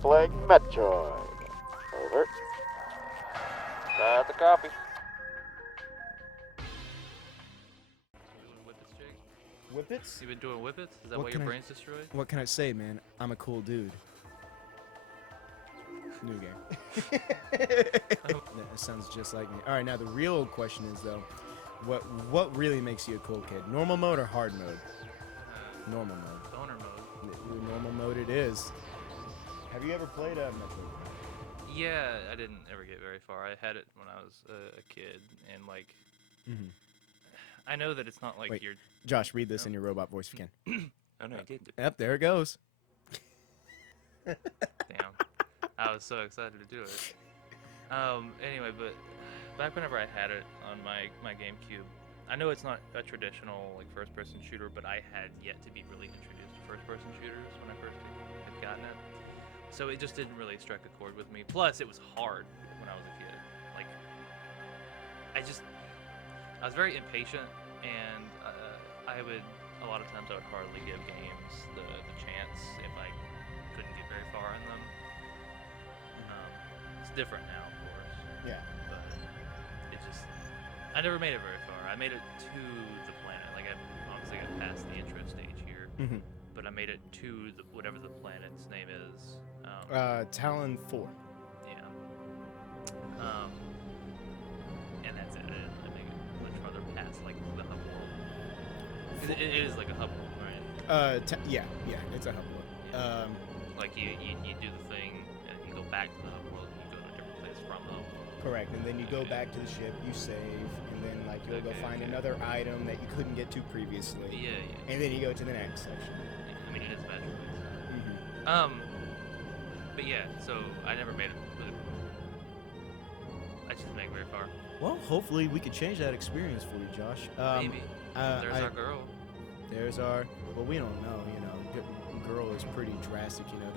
playing Metroid. Over. That's a copy. Doing whippets, Jake? Whippets? You been doing whippets? Is that What why can your I- brain's destroyed? What can I say, man? I'm a cool dude. New game. That sounds just like me. All right, now the real question is though, what really makes you a cool kid? Normal mode or hard mode? Normal mode. Boner mode. Normal mode it is. Have you ever played Metroid? Yeah, I didn't ever get very far. I had it when I was a kid, and like, I know that it's not like Wait. you're. Josh, read this in your robot voice if you can. Oh no, I did. Yep, there it goes. Damn, I was so excited to do it. Anyway, but back whenever I had it on my GameCube, I know it's not a traditional like first-person shooter, but I had yet to be really introduced to first-person shooters when I first had gotten it. So it just didn't really strike a chord with me. Plus, it was hard when I was a kid. Like, I was very impatient, and a lot of times I would hardly give games the chance if I couldn't get very far in them. It's different now, of course. Yeah. But I never made it very far. I made it to the planet. Like, I obviously got past the intro stage here. But I made it to whatever the planet's name is. Talon 4. Yeah. And that's it. I didn't make it much farther past like the hub world. It is like a hub world, right? Yeah, it's a hub world. Yeah. Like you do the thing, and you go back to the hub world. You go to a different place from the hub world. Correct, and then you go Okay. back to the ship, you save, and then like you'll go Okay, find okay. another item that you couldn't get to previously. Yeah. And then you go to the next section. I mean, it is Metroid. Mm-hmm. But yeah, so I never made it. I just didn't make it very far. Well, hopefully we can change that experience for you, Josh. Maybe. There's our girl. There's our. Well, we don't know. You know, girl is pretty drastic. You know,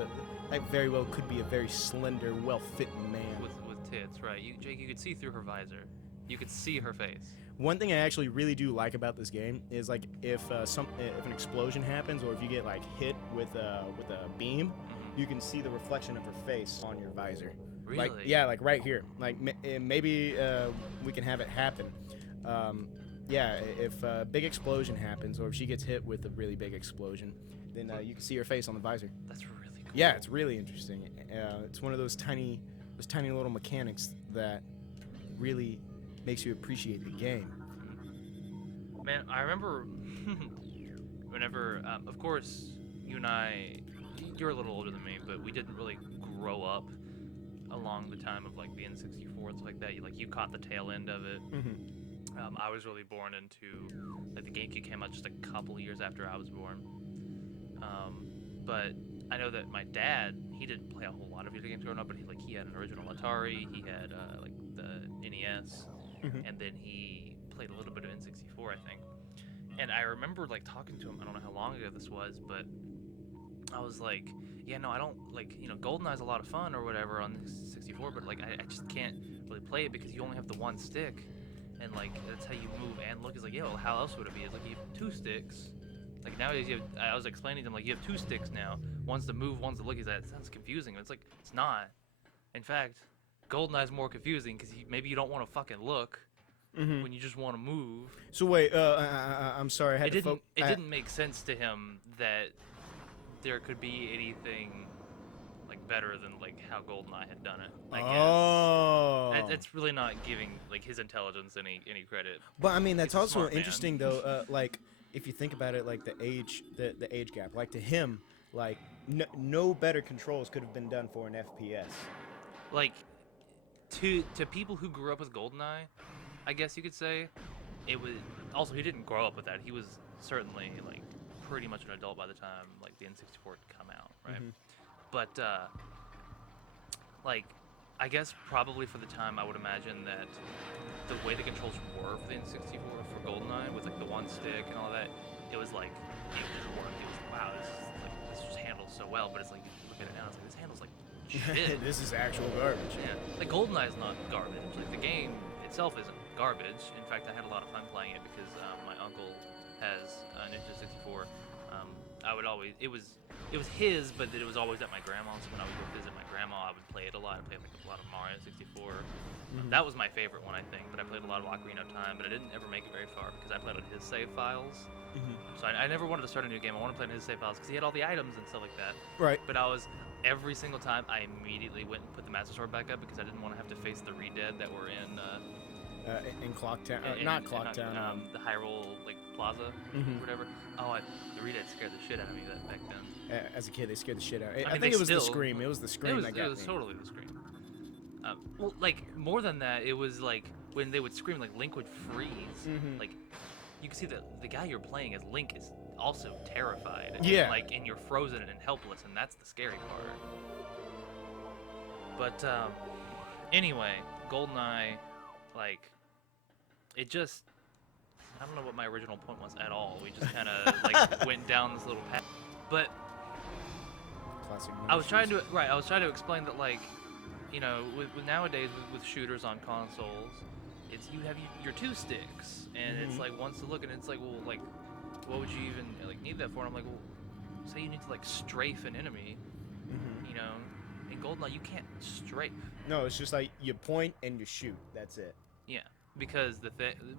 that very well could be a very slender, well-fit man. With tits, right? Jake, you could see through her visor. You could see her face. One thing I actually really do like about this game is like if an explosion happens or if you get like hit with a beam, you can see the reflection of her face on your visor. Really? Like yeah, like right here. Like maybe we can have it happen. Yeah, if a big explosion happens or if she gets hit with a really big explosion, then you can see her face on the visor. That's really cool. Yeah, it's really interesting. It's one of those tiny little mechanics that really makes you appreciate the game. Man, I remember whenever, of course, you and you're a little older than me, but we didn't really grow up along the time of like the N64 and stuff like that. You caught the tail end of it. I was really born into like the GameCube came out just a couple of years after I was born. But I know that my dad, he didn't play a whole lot of video games growing up, but he had an original Atari, he had like the NES, and then he played a little bit of N64, I think. And I remember like talking to him, I don't know how long ago this was, but I was like, yeah, no, I don't, like, you know, GoldenEye's a lot of fun or whatever on the 64, but like I just can't really play it because you only have the one stick, and like that's how you move and look. Is like, yeah, well, how else would it be? It's like you have two sticks. Like nowadays, I was explaining to him like you have two sticks now. One's to move, one's to look. He's like, that sounds confusing. It's like it's not. In fact, GoldenEye's more confusing because maybe you don't want to fucking look when you just want to move. So wait, I'm sorry. It didn't make sense to him that there could be anything like better than like how GoldenEye had done it. I guess. That's really not giving like his intelligence any credit. But I mean, that's He's a also smart man. interesting though. Like if you think about it, like the age gap. Like to him, like no better controls could have been done for an FPS. Like to people who grew up with GoldenEye, I guess you could say, it was also he didn't grow up with that. He was certainly like pretty much an adult by the time like the N64 had come out, right? But like I guess probably for the time I would imagine that the way the controls were for the N64 for GoldenEye with like the one stick and all that, it was like it just worked. It was like, wow, this just handles so well. But it's like you look at it now, it's like this handles like shit. This is actual garbage. Yeah, like GoldenEye is not garbage. Like the game itself isn't garbage. In fact, I had a lot of fun playing it because my uncle has a Ninja 64 I would always it was his, but it was always at my grandma's. When I would go visit my grandma, I would play it a lot. I played like a lot of Mario 64. That was my favorite one, I think. But I played a lot of Ocarina of Time, but I didn't ever make it very far because I played on his save files. So I never wanted to start a new game. I wanted to play on his save files because he had all the items and stuff like that. Right. But every single time I immediately went and put the Master Sword back up because I didn't want to have to face the Re-Dead that were in Clocktown, not Clocktown. the Hyrule like Plaza or whatever. Oh, the Re-Dead scared the shit out of me back then. As a kid, they scared the shit out. I think mean, it was the scream. It was the scream that got me. It was totally the scream. Well, like more than that, it was like when they would scream, like Link would freeze. Like you can see the guy you're playing as Link is also terrified. Yeah. And you're frozen and helpless, and that's the scary part. But anyway, GoldenEye, like it just. I don't know what my original point was at all. We just kind of like went down this little path. But Classic I was trying to explain that, like, you know, with nowadays with shooters on consoles, it's you have your two sticks, and it's like once to look, and it's like, well, like, what would you even like need that for? And I'm like, well, say you need to like strafe an enemy, you know, in GoldenEye you can't strafe. No, it's just like you point and you shoot. That's it. Yeah. Because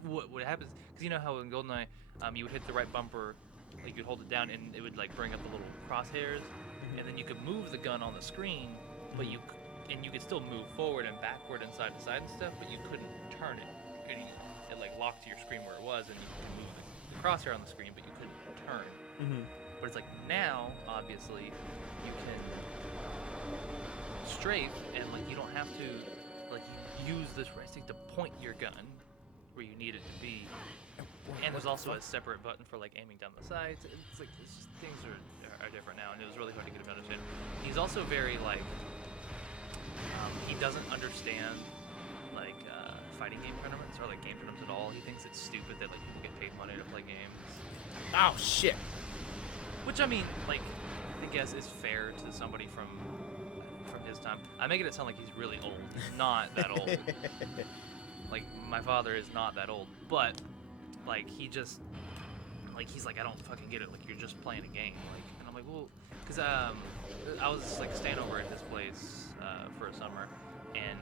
what happens, because you know how in GoldenEye, you would hit the right bumper, like you'd hold it down and it would like bring up the little crosshairs, and then you could move the gun on the screen, but you could still move forward and backward and side to side and stuff, but you couldn't turn it. It like locked to your screen where it was, and you could move the crosshair on the screen, but you couldn't turn. But it's like now, obviously, you can strafe, and like you don't have to like use this right stick to point your gun where you need it to be. And there's also a separate button for like aiming down the sides. It's like things are different now, and it was really hard to get him to understand. He's also very like he doesn't understand like fighting game tournaments or like game tournaments at all. He thinks it's stupid that like people get paid money to play games. Oh shit. Which I mean, like I guess is fair to somebody from his time. I'm making it sound like he's really old. He's not that old. Like my father is not that old, but like he just like he's like I don't fucking get it. Like you're just playing a game. Like and I'm like well, because I was like staying over at his place for a summer, and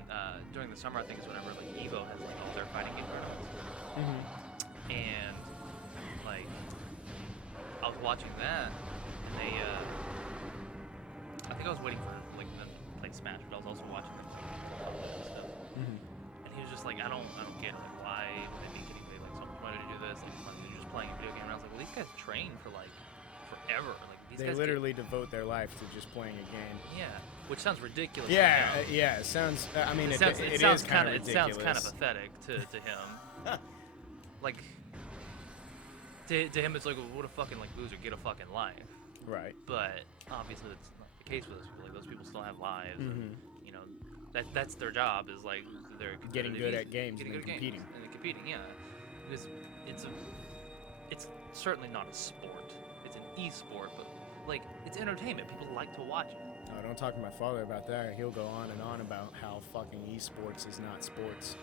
during the summer I think is whenever like Evo has like all their fighting game tournaments, and like I was watching that, and they I think I was waiting for like them to play Smash, but I was also watching them and stuff. And he was just like, I don't get it. Like, why would they make anybody like so much money to do this? Like, they're just playing a video game. And I was like, well, these guys train for like forever. Like, these guys literally devote their life to just playing a game. Yeah, which sounds ridiculous. Yeah, yeah. It sounds. I mean, it is kind of ridiculous. It sounds kind of pathetic to him. Like, to him, it's like, well, what a fucking like loser. Get a fucking life. Right. But obviously, that's not the case with those people. Like, those people still have lives. And, you know, that's their job. Is like they're getting good at games and competing. And then competing, yeah. Because it's certainly not a sport. It's an e-sport, but like it's entertainment. People like to watch it. No, don't talk to my father about that. He'll go on and on about how fucking esports is not sports.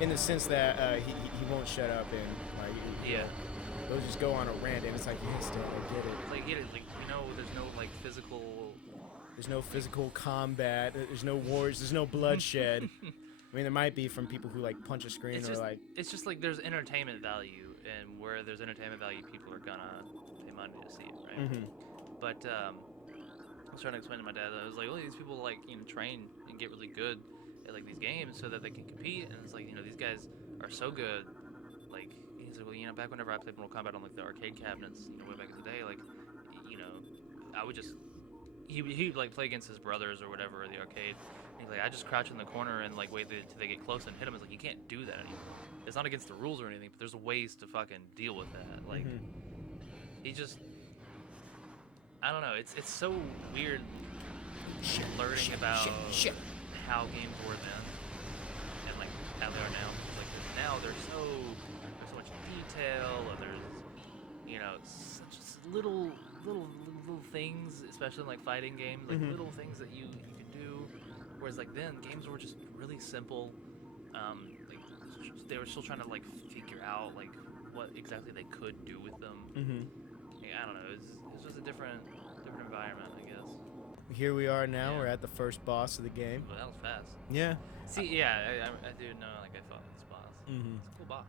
In the sense that he won't shut up and like he'll just go on a rant and it's like yes, Dad, I get it. It's like like you know, there's no like physical. There's no physical combat. There's no wars. There's no bloodshed. I mean, there might be from people who like punch a screen it's or just, like. It's just like there's entertainment value, and where there's entertainment value, people are gonna pay money to see it, right? But I was trying to explain to my dad that I was like, well, these people like train and get really good at like these games so that they can compete, and it's like these guys are so good. Like he's like, well, back whenever I played Mortal Kombat on like the arcade cabinets, way back in the day, like I would just he'd like play against his brothers or whatever at the arcade. And he's like, I just crouch in the corner and like wait till they get close and hit him. It's like you can't do that anymore. It's not against the rules or anything, but there's ways to fucking deal with that. Like he just, I don't know. It's so weird learning about how games were then and like how they are now. It's like now there's so much detail. Or there's such little things, especially in like fighting games, like little things that you can do. Whereas like then games were just really simple. Like they were still trying to like figure out like what exactly they could do with them. Yeah, I don't know. It's just a different environment, I guess. Here we are now. Yeah. We're at the first boss of the game. Well, that was fast. Yeah. See, yeah, I do know. Like I fought this boss. It's a cool boss.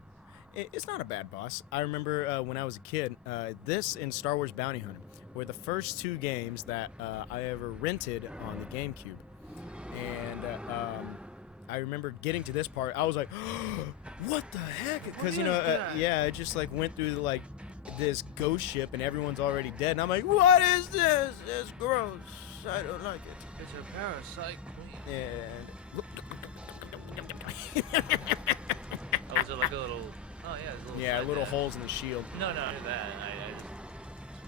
It's not a bad boss. I remember when I was a kid, this and Star Wars Bounty Hunter were the first 2 games that I ever rented on the GameCube. And I remember getting to this part, I was like, what the heck? Because, yeah, I just like went through like this ghost ship and everyone's already dead. And I'm like, what is this? It's gross. I don't like it. It's a parasite queen. And... Oh, is it like a little... Oh, yeah, there's a little... yeah, side little dash. holes in the shield. No, I knew that. I just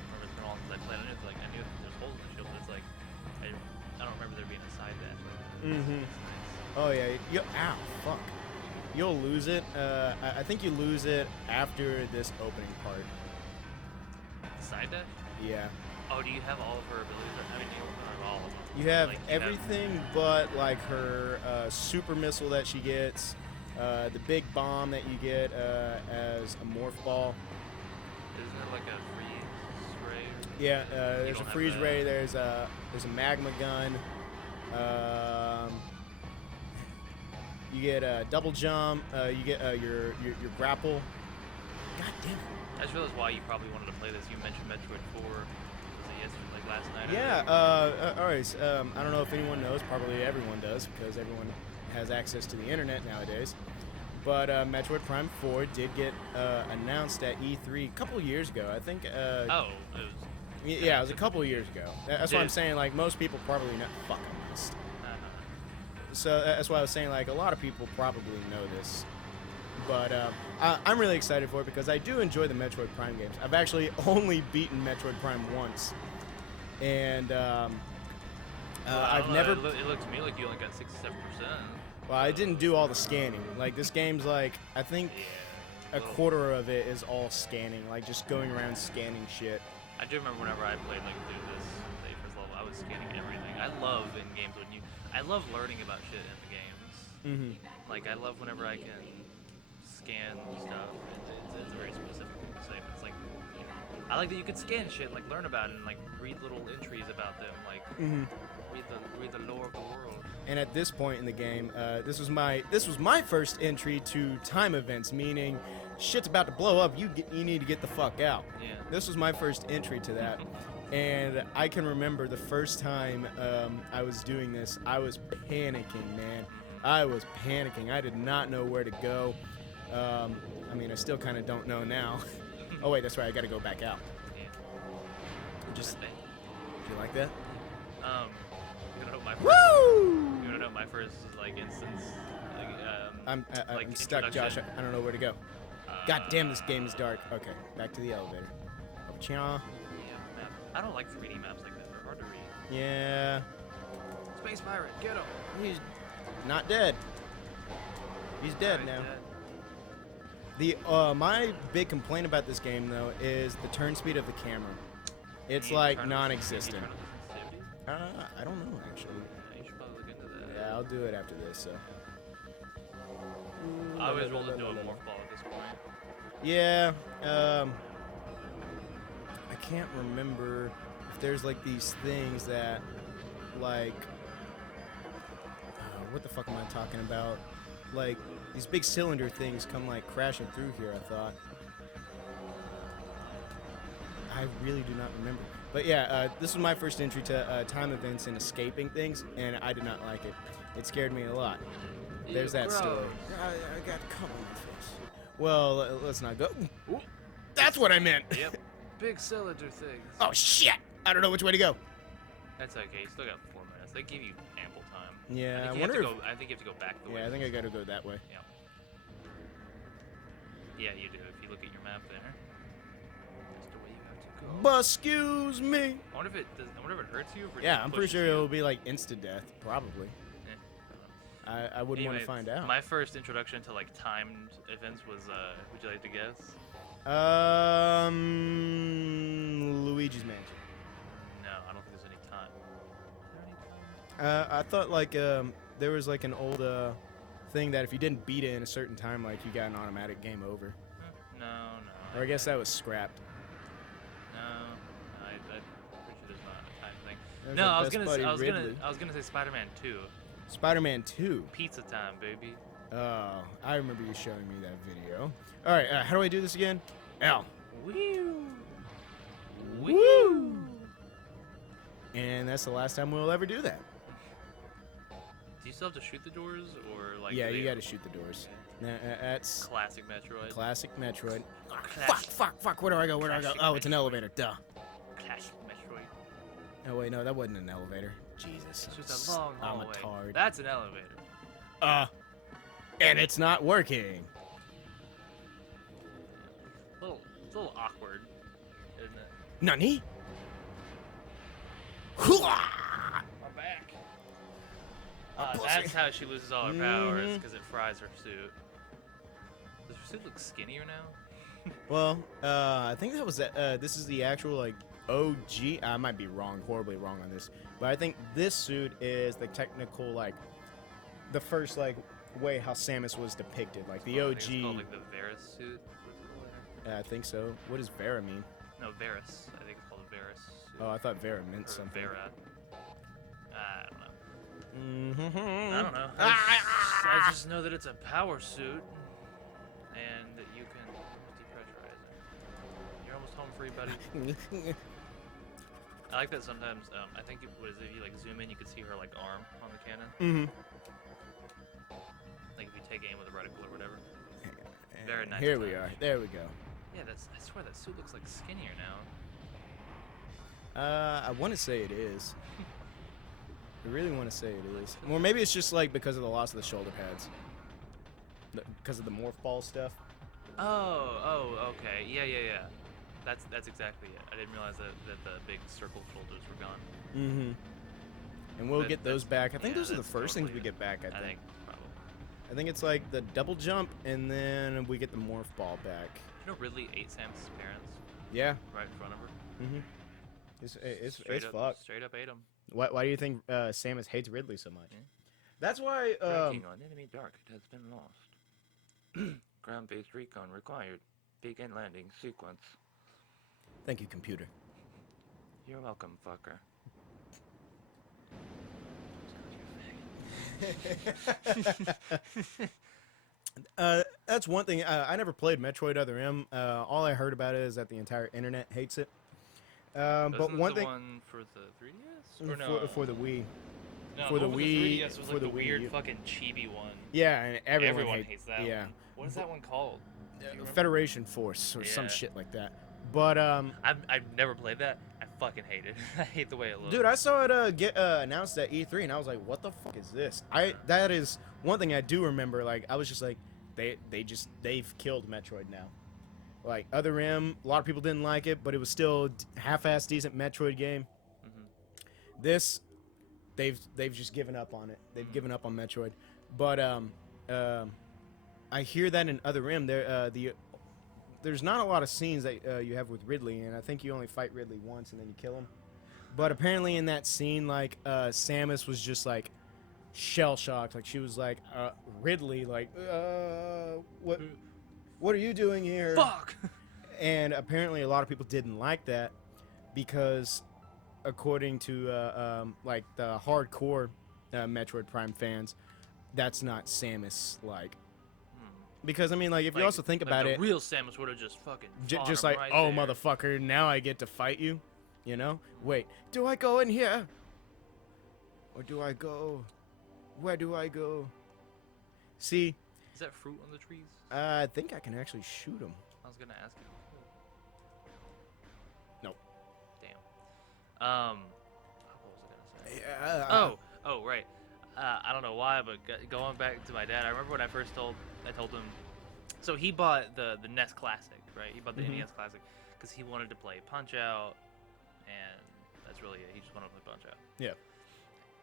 remember it's been a long since I played. I knew there's holes in the shield, but it's like... I don't remember there being a side dash. Oh yeah. Ow, fuck. You'll lose it. I think you lose it after this opening part. Side dash? Yeah. Oh, do you have all of her abilities? I mean, you don't have all of them. You have Like, everything but like her super missile that she gets, the big bomb that you get as a morph ball. Isn't there like a freeze ray? Yeah, there's a don't have freeze that. ray. There's a magma gun. You get a double jump. You get your grapple. God damn it. I just realized why you probably wanted to play this. You mentioned Metroid 4. Was it yesterday, like last night? Yeah. All right. I don't know if anyone knows. Probably everyone does because everyone has access to the internet nowadays. But Metroid Prime 4 did get announced at E3 a couple years ago. I think. Oh, it was. Yeah, it was a couple of years ago. That's what I'm saying. Like most people probably know. Fuck, I missed. So that's why I was saying like a lot of people probably know this. But I'm really excited for it because I do enjoy the Metroid Prime games. I've actually only beaten Metroid Prime once, and I've never. It looked to me like you only got 67%. Well, I didn't do all the scanning. Like this game's like I think a quarter of it is all scanning, like just going around scanning shit. I do remember whenever I played like through this the first level, I was scanning everything. I love in games I love learning about shit in the games. Like I love whenever I can scan stuff. It's a very specific thing to say, but it's like I like that you could scan shit, like learn about it, and like read little entries about them, like read the lore of the world. And at this point in the game, this was my first entry to time events, meaning shit's about to blow up. You need to get the fuck out. Yeah. This was my first entry to that, and I can remember the first time I was doing this. I was panicking, man. I was panicking. I did not know where to go. I mean, I still kind of don't know now. Oh wait, that's right. I got to go back out. Yeah. Just. Do you like that? You wanna know my first, Woo! You wanna know my first like instance? Like, I'm like stuck, Josh. introduction? I don't know where to go. God damn, this game is dark. Okay, back to the elevator. Cha. Yeah, map. I don't like 3D maps like that. They're hard to read. Yeah. Space pirate, get him! He's not dead. He's dead now. The my big complaint about this game though is the turn speed of the camera. It's like non-existent. I don't know actually. Yeah, you should probably look into that. Yeah, I'll do it after this. So. I always rolled into a morph ball at this point. Yeah. I can't remember if there's like these things that like what the fuck am I talking about? Like these big cylinder things come like crashing through here. I thought. I really do not remember. But yeah, this was my first entry to time events and escaping things, and I did not like it. It scared me a lot. There's that story. I got cum on my face. Well, let's not go. Ooh, that's what I meant. Yep. Big cylinder things. Oh shit! I don't know which way to go. That's okay. You still got 4 minutes. They give you ample time. Yeah, I think you have to go back the way. Yeah, I think I gotta go that way. Yeah. Yeah, you do. If you look at your map there, that's the way you have to go. But excuse me. I wonder if it hurts you. Or Yeah, just I'm pretty pushes sure you. it'll be like instant death, probably. I wouldn't want to Anyway, find out. My first introduction to like timed events was, would you like to guess? Luigi's Mansion. No, I don't think there's any time. Is there any time? I thought like there was like an old thing that if you didn't beat it in a certain time, like you got an automatic game over. No. Or I guess that was scrapped. No, I'm pretty sure there's not a time thing. There's No, our I was best gonna, buddy I was gonna say Spider-Man 2. Spider-Man 2. Pizza time, baby. Oh, I remember you showing me that video. All right, how do I do this again? L. Woo! Woo! And that's the last time we'll ever do that. Do you still have to shoot the doors, or like? Yeah, do you they- got to shoot the doors. That's Classic Metroid. classic Metroid. Classic- Fuck. Where do I go? Classic Oh, it's an Metroid. elevator. Duh. Classic Metroid. Oh, wait, no, that wasn't an elevator. Jesus. It's just a long I'm hallway. a tard. That's an elevator. And it's not working. It's a little awkward, isn't it? Nani? I'm back. pussy. That's how she loses all her powers, Mhm. because it fries her suit. Does her suit look skinnier now? Well, I think that was this is the actual like OG. I might be wrong, horribly wrong on this, but I think this suit is the technical like the first like way how Samus was depicted, like the I think it's OG. called like the Varus suit. I think so. What does Vera mean? No, Varus. I think it's called Varus suit. Oh, I thought Vera meant Or something. Vera. I don't know. Mm-hmm. I don't know. I just know that it's a power suit, and that you can depressurize it. You're almost home free, buddy. I like that sometimes. I think if you like zoom in, you can see her like arm on the cannon. Mm-hmm. Like if you take aim with a reticle or whatever. Very nice. Here we touch. are. There we go. Yeah, I swear that suit looks like skinnier now. I want to say it is. I really want to say it is. Or maybe it's just like because of the loss of the shoulder pads. Because of the morph ball stuff. Oh, okay. Yeah. That's exactly it. I didn't realize that the big circle shoulders were gone. Mm-hmm. And we'll That- get those back. I think yeah, those are the that's first things we totally get back, I think. Probably. I think it's like the double jump, and then we get the morph ball back. You know, Ridley ate Samus's parents Yeah. right in front of her. Mm-hmm. It's Straight up, fucked. Straight up ate him. Why do you think Samus hates Ridley so much? Yeah. That's why. Breaking on enemy target has been lost. Ground-based recon required. Begin landing sequence. Thank you, computer. You're welcome, fucker. That's one thing. I never played Metroid Other M. All I heard about it is that the entire internet hates it. But Wasn't one the thing one for the 3DS? Or no? for the Wii. No, for the over Wii- 3DS was for like the the Wii weird U. fucking chibi one. Yeah, and everyone hates that yeah. one. What is that one called? Do you remember? Federation Force or some Yeah. shit like that. But I've never played that. I fucking hate it. I hate the way it looks. dude, I saw it get announced at E3, and I was like, "What the fuck is this?" That is one thing I do remember. Like, I was just like, they've killed Metroid now. Like Other M, a lot of people didn't like it, but it was still half-ass decent Metroid game. Mhm. This, they've just given up on it. They've given up on Metroid. But I hear that in Other M, there's not a lot of scenes that you have with Ridley, and I think you only fight Ridley once and then you kill him. But apparently in that scene, like Samus was just like shell shocked. Like she was like Ridley, like what are you doing here? Fuck. And apparently a lot of people didn't like that because, according to like the hardcore Metroid Prime fans, that's not Samus like. Because I mean, like if you also think about the it, real Samus would have just fucking fought just him like, right oh there. motherfucker, now I get to fight you, you know? Wait, do I go in here? Or do I go? Where do I go? See, Is that fruit on the trees? I think I can actually shoot him. I was gonna ask you. Nope. Damn. What was I gonna say? Yeah, Oh, right. I don't know why, but going back to my dad, I remember when I told him, so he bought the NES Classic, right? He bought the Mhm. NES Classic because he wanted to play Punch Out, and that's really it. He just wanted to play Punch Out. Yeah.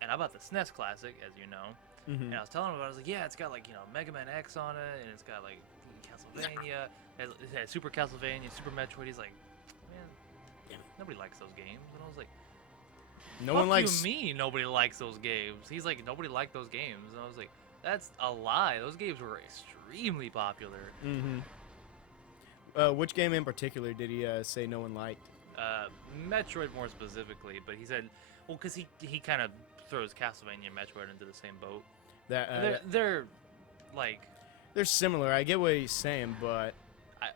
And I bought the SNES Classic, as you know, Mhm. and I was telling him about it. I was like, yeah, it's got like, Mega Man X on it, and it's got like Castlevania, it has Super Castlevania, Super Metroid. He's like, man, nobody likes those games. And I was like, No fuck one likes. you mean nobody likes those games? He's like, nobody liked those games. And I was like, that's a lie. Those games were extremely popular. Mm-hmm. Which game in particular did he say no one liked? Metroid more specifically, but he said, well, because he kind of throws Castlevania and Metroid into the same boat. They're like they're similar. I get what he's saying, but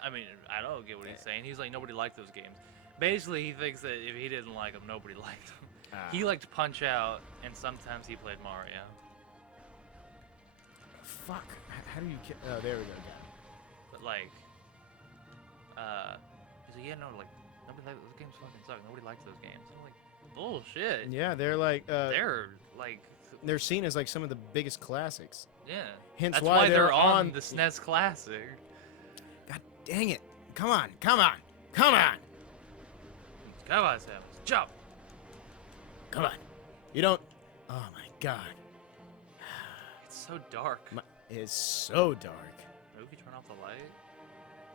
I mean, I don't get what he's saying. He's like, nobody liked those games. Basically, he thinks that if he didn't like them, nobody liked them. He liked Punch-Out, and sometimes he played Mario. Fuck. How do you get... Oh, there we go. Got it. But, like... he's like, yeah, no, like, nobody likes... Those games fucking suck. Nobody likes those games. I'm like, bullshit. Yeah, they're like... they're, like... They're seen as, like, some of the biggest classics. Yeah. Hence That's why they're on the SNES Classic. God dang it. Come on. Come on. Come on. Come on, Sam. Jump. Come on. You don't... Oh, my God. It's so dark. It's so dark. Maybe we could turn off the light?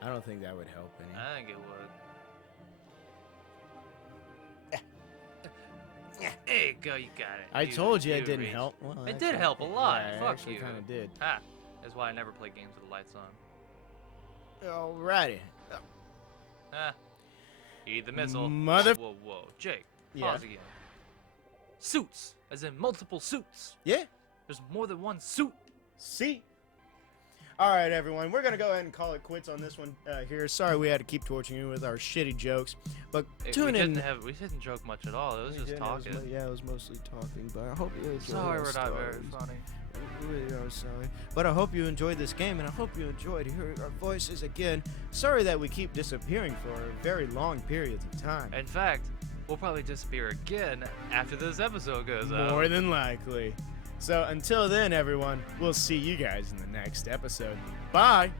I don't think that would help any. I think it would. There you go, you got it. I told you it you didn't reached. help. Well, It did help a lot. Yeah, Fuck actually you. kind of did. Ah, that's why I never play games with the lights on. Alrighty. Ah. Eat the missile. Mother... Whoa, whoa. Jake, Yeah. pause again. Suits, as in multiple suits. Yeah. There's more than one suit. See? Alright, everyone. We're going to go ahead and call it quits on this one here. Sorry we had to keep torturing you with our shitty jokes. But tune in. We didn't joke much at all. It was just talking. It was mostly talking. But I hope you enjoyed Sorry, our we're not very stories. funny. We really are sorry. But I hope you enjoyed this game, and I hope you enjoyed hearing our voices again. Sorry that we keep disappearing for very long periods of time. In fact, we'll probably disappear again after this episode goes out. More than likely. So until then, everyone, we'll see you guys in the next episode. Bye!